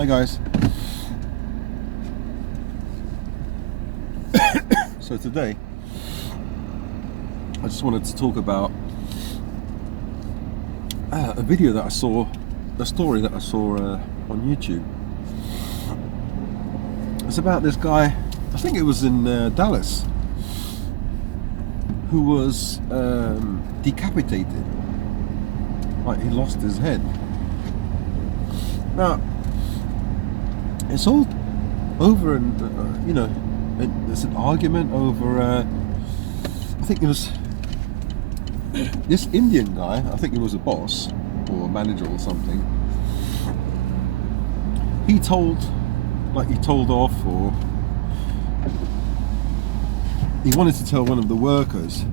Hi guys. So today I just wanted to talk about a video that I saw, a story that I saw on YouTube. It's about this guy, I think it was in Dallas, who was decapitated. Like, he lost his head. Now, it's all over, and there's an argument over. I think it was this Indian guy. I think he was a boss or a manager or something. He told off, or he wanted to tell one of the workers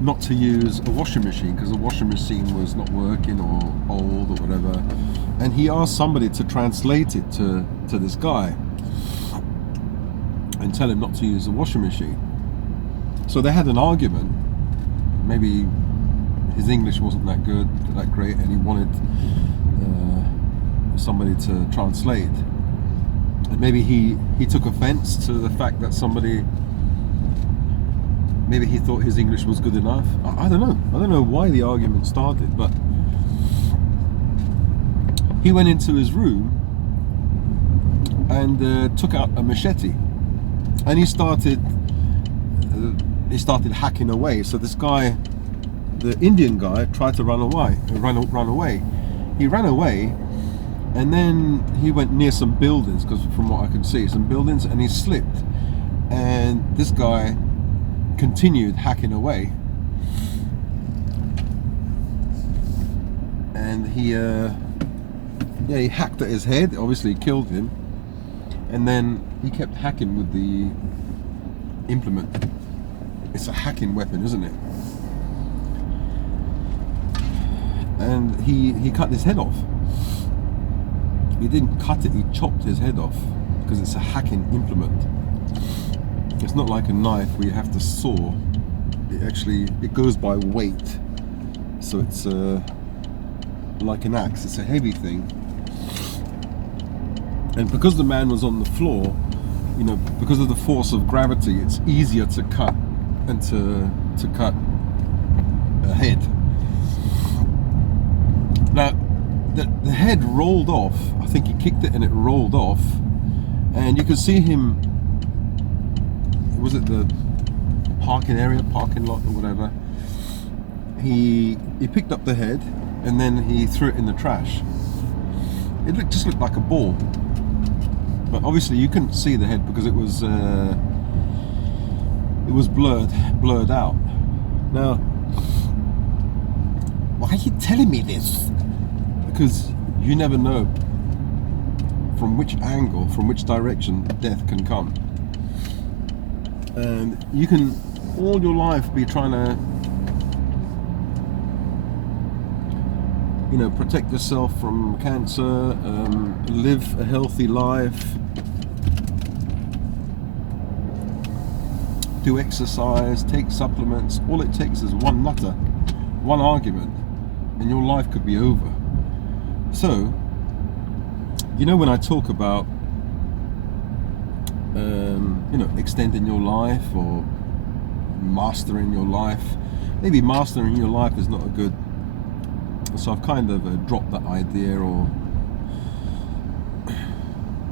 not to use a washing machine because the washing machine was not working or old or whatever, and he asked somebody to translate it to this guy and tell him not to use the washing machine. So they had an argument. Maybe his English wasn't that great, and he wanted somebody to translate, and maybe he took offense to the fact that maybe he thought his English was good enough. I don't know why the argument started, but he went into his room and took out a machete, and he started hacking away. So this guy, the Indian guy, tried to run away. He ran away, and then he went near some buildings, because from what I can see, some buildings, and he slipped, and this guy continued hacking away, and he hacked at his head. Obviously killed him, and then he kept hacking with the implement. It's a hacking weapon, isn't it? And he cut his head off. He didn't cut it, he chopped his head off, because it's a hacking implement. It's not like a knife where you have to saw. It goes by weight, so it's like an axe. It's a heavy thing, and because the man was on the floor, because of the force of gravity, it's easier to cut and to cut a head. Now, the head rolled off. I think he kicked it and it rolled off, and you can see him. Was it the parking lot or whatever? He picked up the head and then he threw it in the trash. It just looked like a ball, but obviously you couldn't see the head because it was blurred out. Now, why are you telling me this? Because you never know from which angle, from which direction death can come. And you can all your life be trying to protect yourself from cancer, live a healthy life, do exercise, take supplements. All it takes is one nutter, one argument, and your life could be over. So when I talk about extending your life or mastering your life, maybe mastering your life is not a good, so I've kind of dropped that idea, or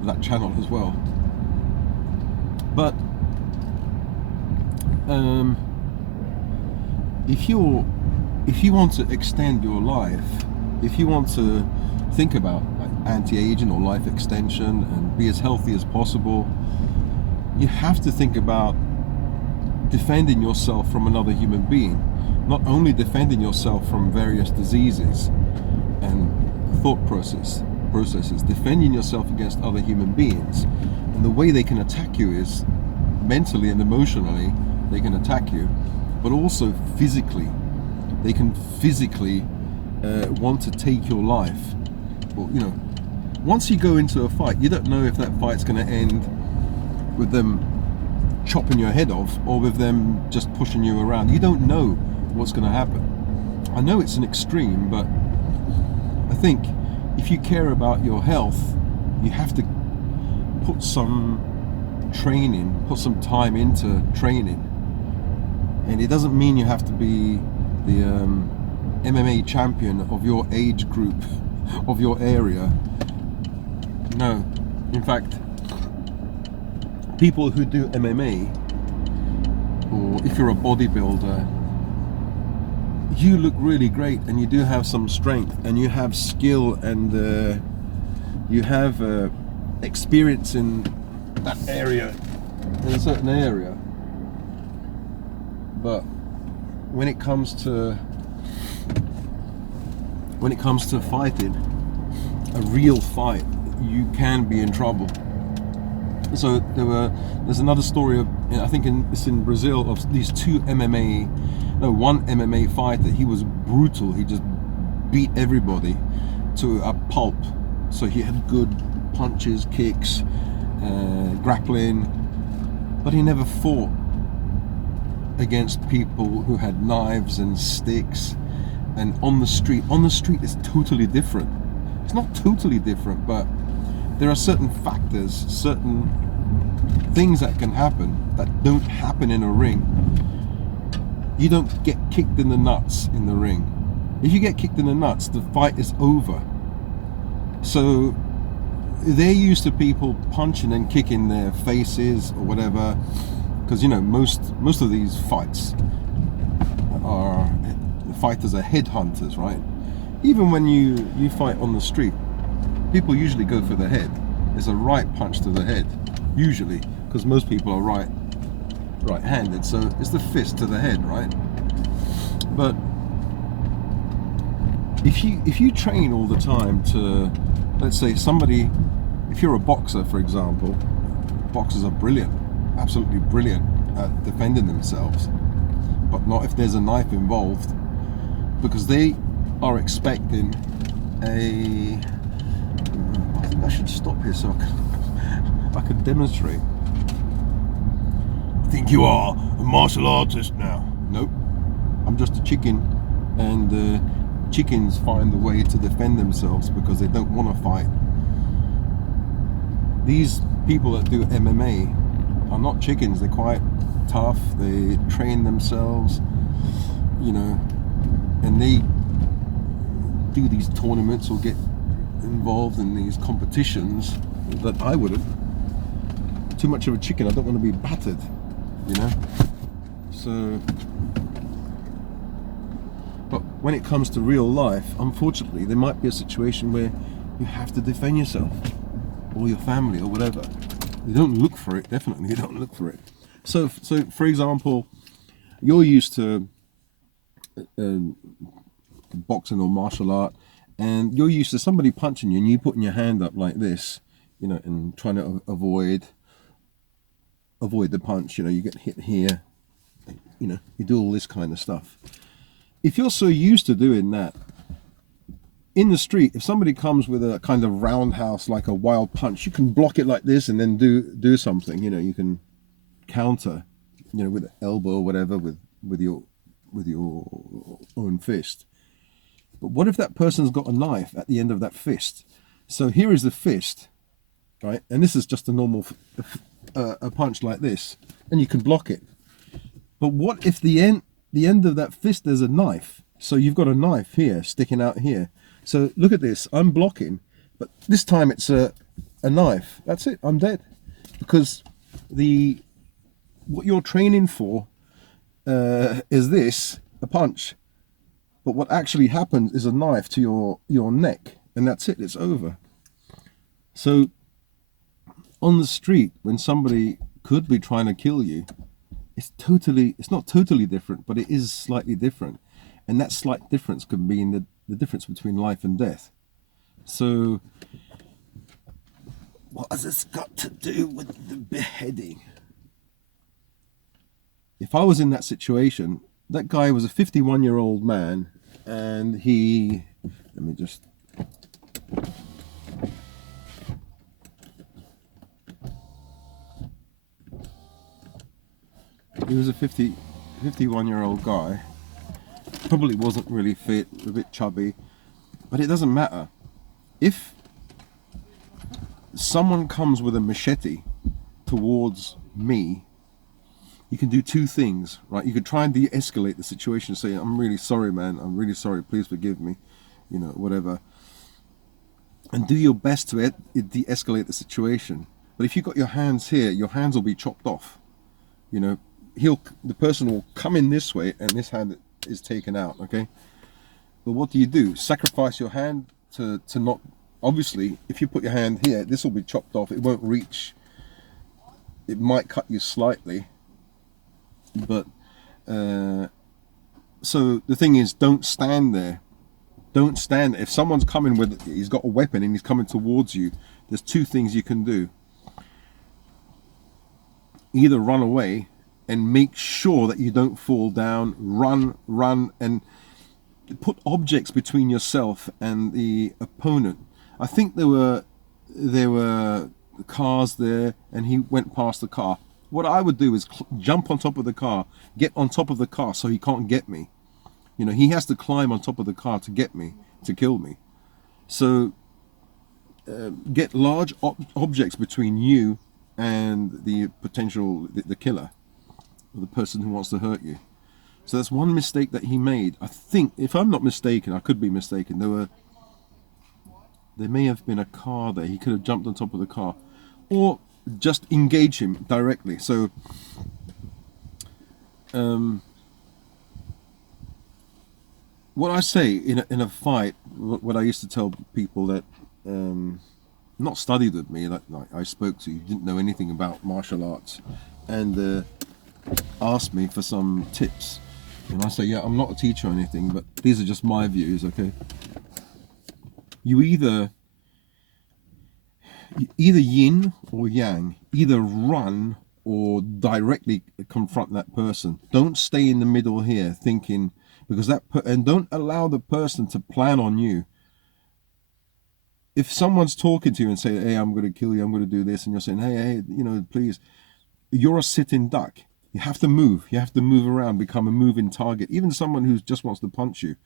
that channel as well. But if you want to extend your life, if you want to think about like anti-aging or life extension and be as healthy as possible, you have to think about defending yourself from another human being. Not only defending yourself from various diseases and thought processes, defending yourself against other human beings. And the way they can attack you is mentally and emotionally. They can attack you, but also physically. They can physically want to take your life. Well, once you go into a fight, you don't know if that fight's going to end with them chopping your head off or with them just pushing you around. You don't know what's going to happen. I know it's an extreme, but I think if you care about your health, you have to put some time into training. And it doesn't mean you have to be the MMA champion of your age group, of your area. No. In fact, people who do MMA, or if you're a bodybuilder, you look really great and you do have some strength and you have skill and you have experience in that area, in a certain area. But when it comes to fighting, a real fight, you can be in trouble. So there's another story of, I think it's in Brazil, of these one MMA fighter. He was brutal. He just beat everybody to a pulp. So he had good punches, kicks, grappling, but he never fought against people who had knives and sticks. And on the street is totally different. It's not totally different, but there are certain factors, certain things that can happen that don't happen in a ring. You don't get kicked in the nuts in the ring. If you get kicked in the nuts, the fight is over. So they're used to people punching and kicking their faces or whatever, because most of these fights the fighters are headhunters, right? Even when you fight on the street, people usually go for the head. It's a right punch to the head, usually, because most people are right-handed, so it's the fist to the head, right? But if you train all the time to, let's say if you're a boxer, for example, boxers are brilliant, absolutely brilliant at defending themselves, but not if there's a knife involved, because they are expecting I think I should stop here so I can demonstrate. Think you are a martial artist now? Nope, I'm just a chicken, and chickens find a way to defend themselves because they don't want to fight. These people that do MMA are not chickens. They're quite tough. They train themselves, and they do these tournaments or get involved in these competitions that I wouldn't. Too much of a chicken. I don't want to be battered, So, but when it comes to real life, unfortunately, there might be a situation where you have to defend yourself or your family or whatever. You don't look for it. Definitely, you don't look for it. So for example, you're used to boxing or martial art, and you're used to somebody punching you and you putting your hand up like this, and trying to avoid the punch. You get hit here, you do all this kind of stuff. If you're so used to doing that in the street, if somebody comes with a kind of roundhouse, like a wild punch, you can block it like this and then do something. You can counter, with an elbow or whatever, with your own fist. But what if that person's got a knife at the end of that fist? So here is the fist, right? And this is just a normal a punch like this, and you can block it. But what if the end of that fist there's a knife? So you've got a knife here sticking out here. So look at this. I'm blocking, but this time it's a knife. That's it. I'm dead, because what you're training for is this, a punch. But what actually happens is a knife to your neck, and that's it. It's over. So on the street, when somebody could be trying to kill you, it's not totally different, but it is slightly different. And that slight difference could mean the difference between life and death. So what has this got to do with the beheading? If I was in that situation, that guy was a 51-year-old man, and he was a 51-year-old guy. Probably wasn't really fit, a bit chubby, but it doesn't matter. if someone comes with a machete towards me, you can do two things, right? You could try and de-escalate the situation, say, I'm really sorry, man, I'm really sorry, please forgive me, you know, whatever, and do your best to de-escalate the situation. But if you've got your hands here, your hands will be chopped off. You know, the person will come in this way and this hand is taken out, okay? But what do? Sacrifice your hand to not, obviously, if you put your hand here, this will be chopped off, it won't reach, it might cut you slightly, but so the thing is, don't stand there. Don't stand there. If someone's coming with, he's got a weapon and he's coming towards you, there's two things you can do. Either run away and make sure that you don't fall down, run, and put objects between yourself and the opponent. I think there were cars there, and he went past the car. What I would do is jump on top of the car, get on top of the car so he can't get me. You know, he has to climb on top of the car to get me, to kill me. So get large objects between you and the potential, the killer, or the person who wants to hurt you. So that's one mistake that he made. I think, if I'm not mistaken, I could be mistaken, there may have been a car there. He could have jumped on top of the car, or just engage him directly. So what I say in a fight, what I used to tell people that not studied with me, like I spoke to, didn't know anything about martial arts, and asked me for some tips, and I say, yeah, I'm not a teacher or anything, but these are just my views, okay? You either yin or yang, either run or directly confront that person. Don't stay in the middle here thinking, because and don't allow the person to plan on you. If someone's talking to you and say, hey, I'm going to kill you, I'm going to do this, and you're saying, hey, you know, please, you're a sitting duck. You have to move. You have to move around, become a moving target. Even someone who just wants to punch you,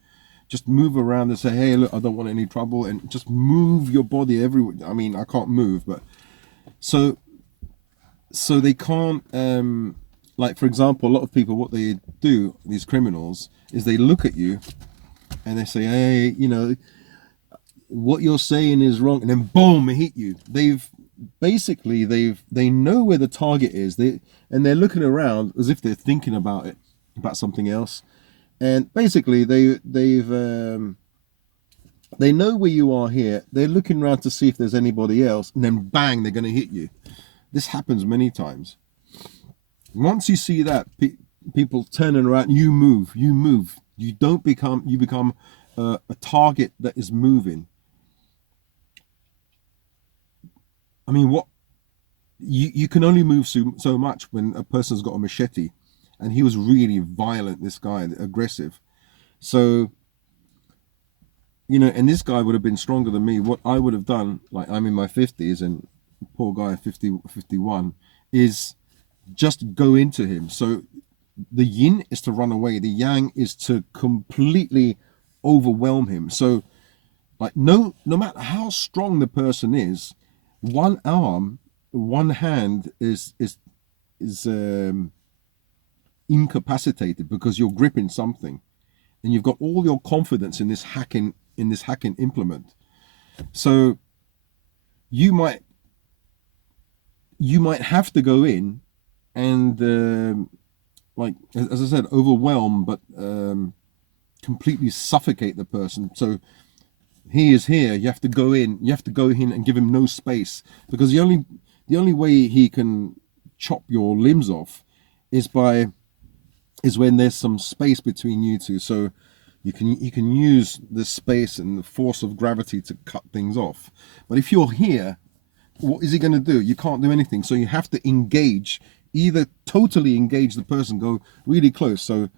just move around and say, hey, look, I don't want any trouble, and just move your body everywhere. I mean, I can't move, but so they can't, like, for example, a lot of people, what they do, these criminals, is they look at you and they say, hey, you know, what you're saying is wrong, and then boom, they hit you. They know where the target is, and they're looking around as if they're thinking about something else, and basically they know where you are here. They're looking around to see if there's anybody else, and then bang, they're going to hit you. This happens many times. Once you see that, people turning around, you move. You become a target that is moving. I mean, what you can only move so much when a person's got a machete, and he was really violent, this guy, aggressive. So, you know, and this guy would have been stronger than me. What I would have done, like, I'm in my 50s and poor guy 51, is just go into him. So the yin is to run away, the yang is to completely overwhelm him. So, like, no matter how strong the person is, one arm, one hand is incapacitated because you're gripping something, and you've got all your confidence in this hacking implement. So you might have to go in and like, as I said, overwhelm, but completely suffocate the person. So he is here, you have to go in and give him no space, because the only way he can chop your limbs off is when there's some space between you two. So you can use the space and the force of gravity to cut things off. But if you're here, what is he going to do? You can't do anything. So you have to engage, either totally engage the person, go really close. So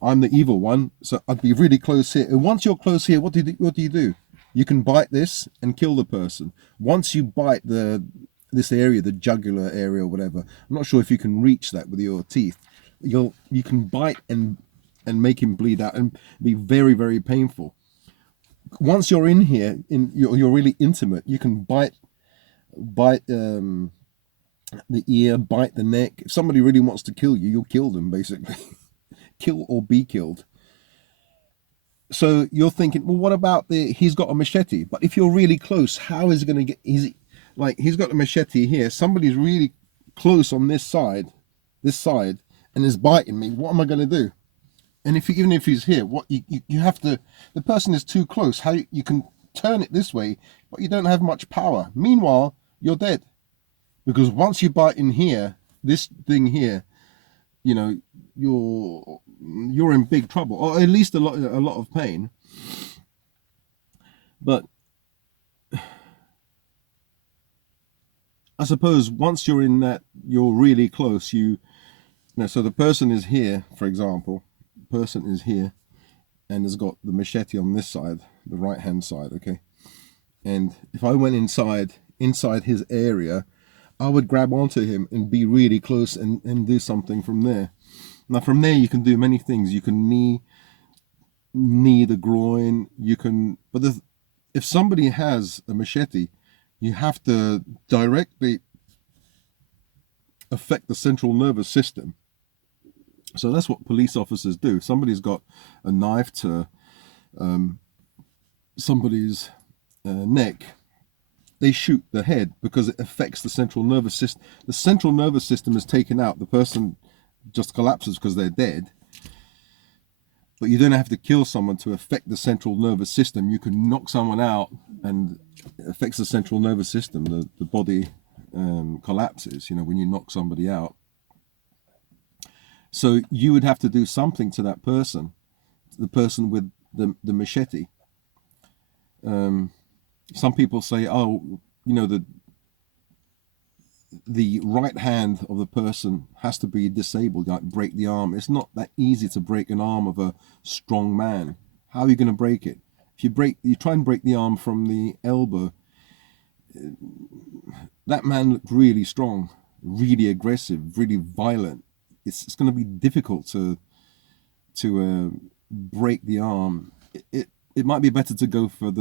I'm the evil one, so I'd be really close here. And once you're close here, what do you do? You can bite this and kill the person. Once you bite this area, the jugular area or whatever, I'm not sure if you can reach that with your teeth. You can bite and make him bleed out and be very, very painful. once you're in here, you're really intimate. You can bite the ear, bite the neck. If somebody really wants to kill you, you'll kill them, basically. Kill or be killed. So you're thinking, well, what about he's got a machete? But if you're really close, how is he going to get, he's got a machete here. Somebody's really close on this side, and is biting me. What am I going to do? And even if he's here, what you have to, the person is too close. How you can turn it this way, but you don't have much power. Meanwhile, you're dead. Because once you bite in here, this thing here, you know, you're in big trouble, or at least a lot of pain. But I suppose once you're in that, you're really close. So the person is here, for example. The person is here and has got the machete on this side, the right hand side, okay? And if I went inside his area, I would grab onto him and be really close and do something from there. Now from there you can do many things. You can knee the groin. You can, but if somebody has a machete, you have to directly affect the central nervous system. So that's what police officers do. If somebody's got a knife to somebody's neck, they shoot the head because it affects the central nervous system. The central nervous system is taken out. The person just collapses because they're dead. But you don't have to kill someone to affect the central nervous system. You can knock someone out and it affects the central nervous system. The body collapses, when you knock somebody out. So you would have to do something to that person, the person with the machete. Some people say, the right hand of the person has to be disabled, like break the arm. It's not that easy to break an arm of a strong man. How are you going to break it? If you try and break the arm from the elbow, that man looked really strong, really aggressive, really violent. It's going to be difficult to break the arm. It might be better to go for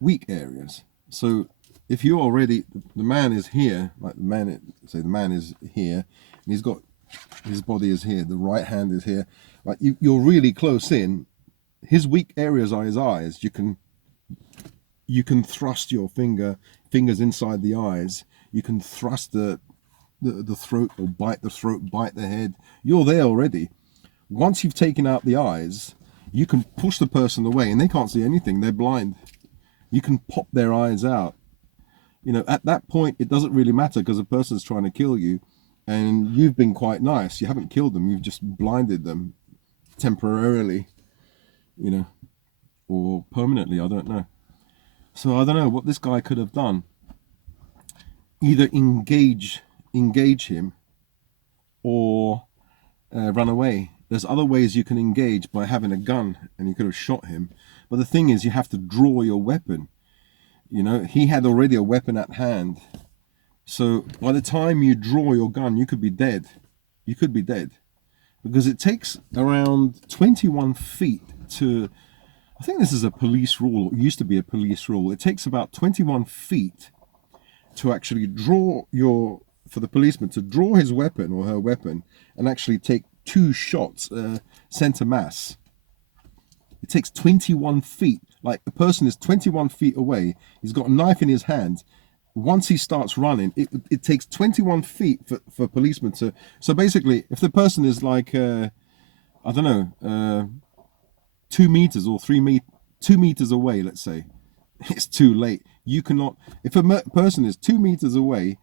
weak areas. So if you're already, the man is here, like the man is here, and he's got, his body is here, the right hand is here, like you're really close in. His weak areas are his eyes. You can thrust your fingers inside the eyes. You can thrust the throat, or bite the throat, bite the head. You're there already. Once you've taken out the eyes, you can push the person away and they can't see anything. They're blind. You can pop their eyes out. At that point, it doesn't really matter because the person's trying to kill you and you've been quite nice. You haven't killed them. You've just blinded them temporarily, or permanently. I don't know. So I don't know what this guy could have done. Either engage him or run away. There's other ways you can engage by having a gun, and you could have shot him. But the thing is, you have to draw your weapon. He had already a weapon at hand. So by the time you draw your gun, you could be dead. You could be dead. Because it takes around 21 feet to, I think this is a police rule, or used to be a police rule. It takes about 21 feet to actually for the policeman to draw his weapon or her weapon and actually take 2 shots, center mass. It takes 21 feet. Like, the person is 21 feet away. He's got a knife in his hand. Once he starts running, it takes 21 feet for a policeman to. So basically, if the person is like, 2 meters or 2 meters away, let's say, it's too late. You cannot. If a person is 2 meters away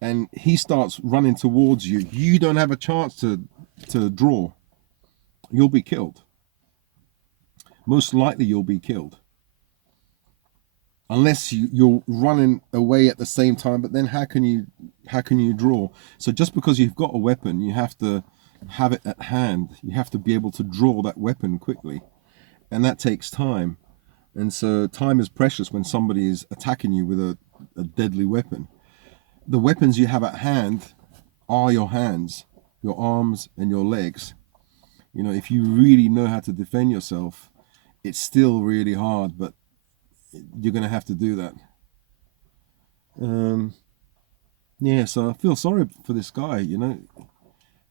and he starts running towards you, you don't have a chance to draw. You'll be killed. Most likely you'll be killed. Unless you're running away at the same time, but then how can you draw? So just because you've got a weapon, you have to have it at hand. You have to be able to draw that weapon quickly. And that takes time. And so time is precious when somebody is attacking you with a deadly weapon. The weapons you have at hand are your hands, your arms, and your legs. You know, if you really know how to defend yourself, it's still really hard, but you're going to have to do that. Yeah, so I feel sorry for this guy, you know.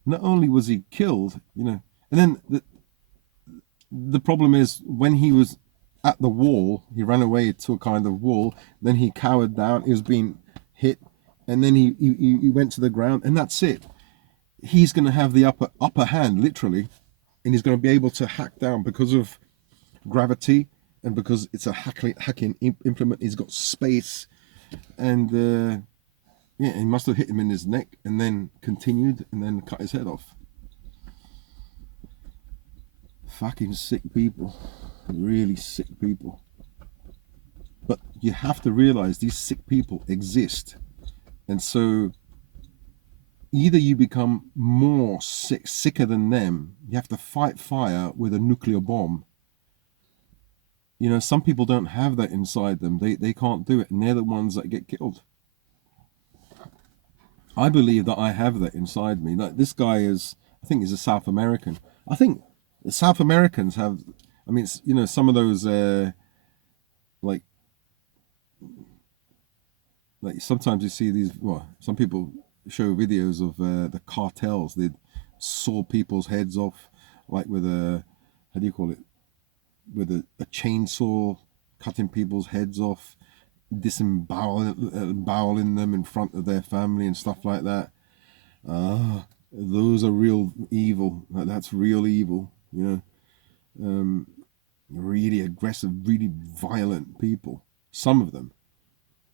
Not only was he killed, you know, and then the problem is when he was at the wall, he ran away to a kind of wall, then he cowered down, he was being hit, and then he went to the ground, and that's it. He's going to have the upper hand, literally, and he's going to be able to hack down because of gravity and because it's a hacking implement. He's got space, and yeah, he must have hit him in his neck and then continued and then cut his head off. Fucking sick people, really sick people. But you have to realize these sick people exist, and so either you become more sicker than them. You have to fight fire with a nuclear bomb. You know, some people don't have that inside them. They can't do it, and they're the ones that get killed. I believe that I have that inside me. Like this guy is, I think he's a South American. I think the South Americans have, I mean, you know, some of those, like sometimes you see these, well, some people show videos of the cartels. They saw people's heads off, like with a, how do you call it? With a chainsaw, cutting people's heads off, disemboweling them in front of their family and stuff like that. Those are real evil. That's real evil, you know. Really aggressive, really violent people, some of them.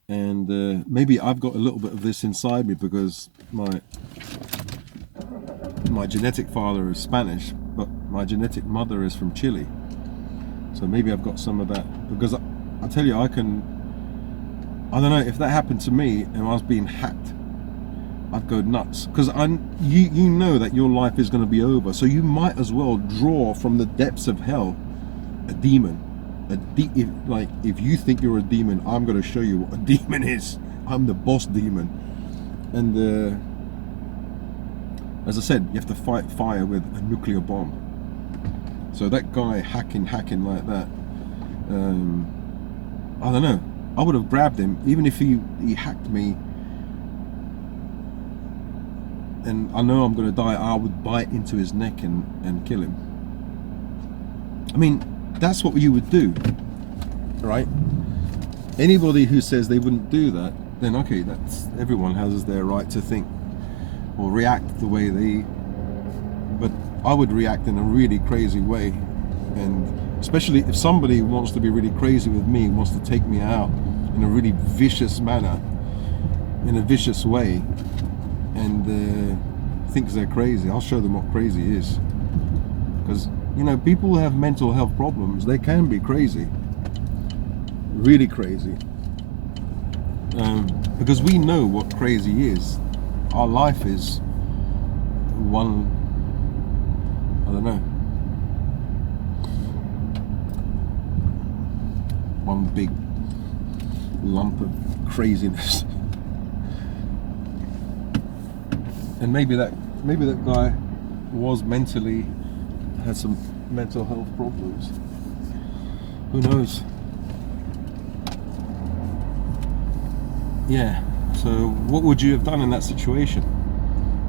And maybe I've got a little bit of this inside me because my genetic father is Spanish, but my genetic mother is from Chile. So maybe I've got some of that, because I tell you, I don't know, if that happened to me and I was being hacked, I'd go nuts, because you know that your life is going to be over, so you might as well draw from the depths of hell a demon. If you think you're a demon, I'm going to show you what a demon is. I'm the boss demon. And as I said, you have to fight fire with a nuclear bomb. So that guy hacking like that, I don't know, I would have grabbed him, even if he hacked me and I know I'm going to die, I would bite into his neck and kill him. I mean, that's what you would do, right? Anybody who says they wouldn't do that, then okay, everyone has their right to think or react the way they, but I would react in a really crazy way. And especially if somebody wants to be really crazy with me, wants to take me out in a really vicious manner, in a vicious way, and thinks they're crazy, I'll show them what crazy is. Because, you know, people who have mental health problems, they can be crazy, really crazy, because we know what crazy is. Our life is one, I don't know, one big lump of craziness. And maybe that guy was had some mental health problems. Who knows? Yeah. So what would you have done in that situation?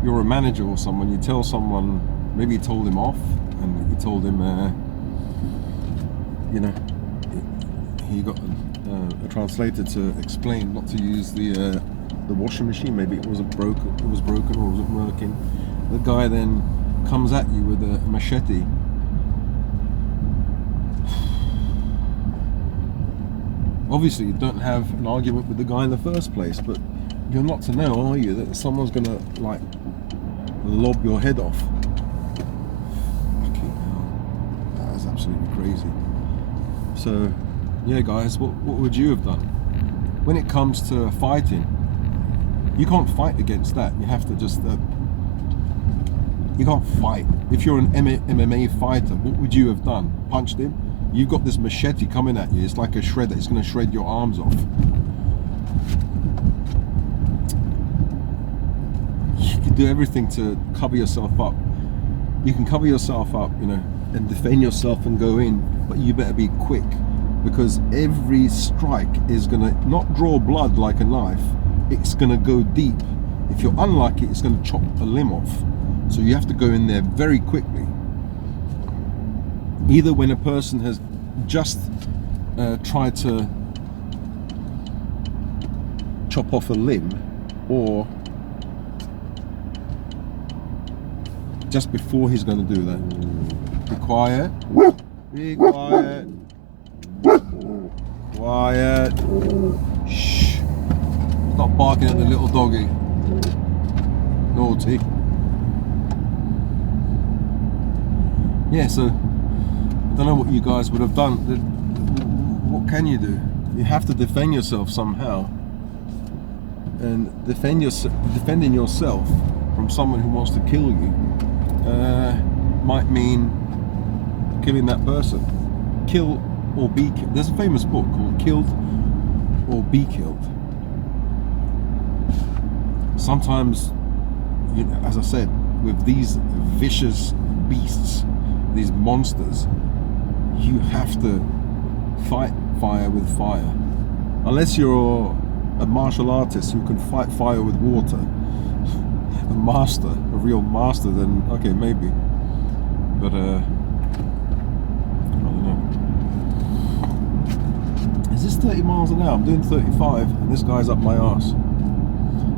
You're a manager or someone, you tell someone, maybe you told him off, and you told him, you know, he got a translator to explain not to use the washing machine. Maybe it was broken or wasn't working. The guy then comes at you with a machete. Obviously you don't have an argument with the guy in the first place, but you're not to know, are you, that someone's gonna like lob your head off? Fucking hell, that is absolutely crazy. So yeah, guys, what would you have done? When it comes to fighting, you can't fight against that. You have to just you can't fight. If you're an MMA fighter, what would you have done? Punched him? You've got this machete coming at you. It's like a shredder. It's going to shred your arms off. You can do everything to cover yourself up. You can cover yourself up, you know, and defend yourself and go in, but you better be quick, because every strike is gonna not draw blood like a knife, it's gonna go deep. If you're unlucky, it's gonna chop a limb off. So you have to go in there very quickly. Either when a person has just tried to chop off a limb, or just before he's going to do that. Be quiet. Be quiet. Quiet. Shh. Stop barking at the little doggy. Naughty. Yeah, so I don't know what you guys would have done. What can you do? You have to defend yourself somehow. And defending yourself from someone who wants to kill you might mean killing that person. Kill or be killed. There's a famous book called Killed or Be Killed. Sometimes, you know, as I said, with these vicious beasts, these monsters, you have to fight fire with fire. Unless you're a martial artist who can fight fire with water, a master, a real master, then okay, maybe. But I don't know. Is this 30 miles an hour? I'm doing 35 and this guy's up my arse.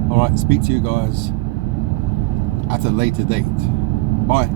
Alright, speak to you guys at a later date. Bye.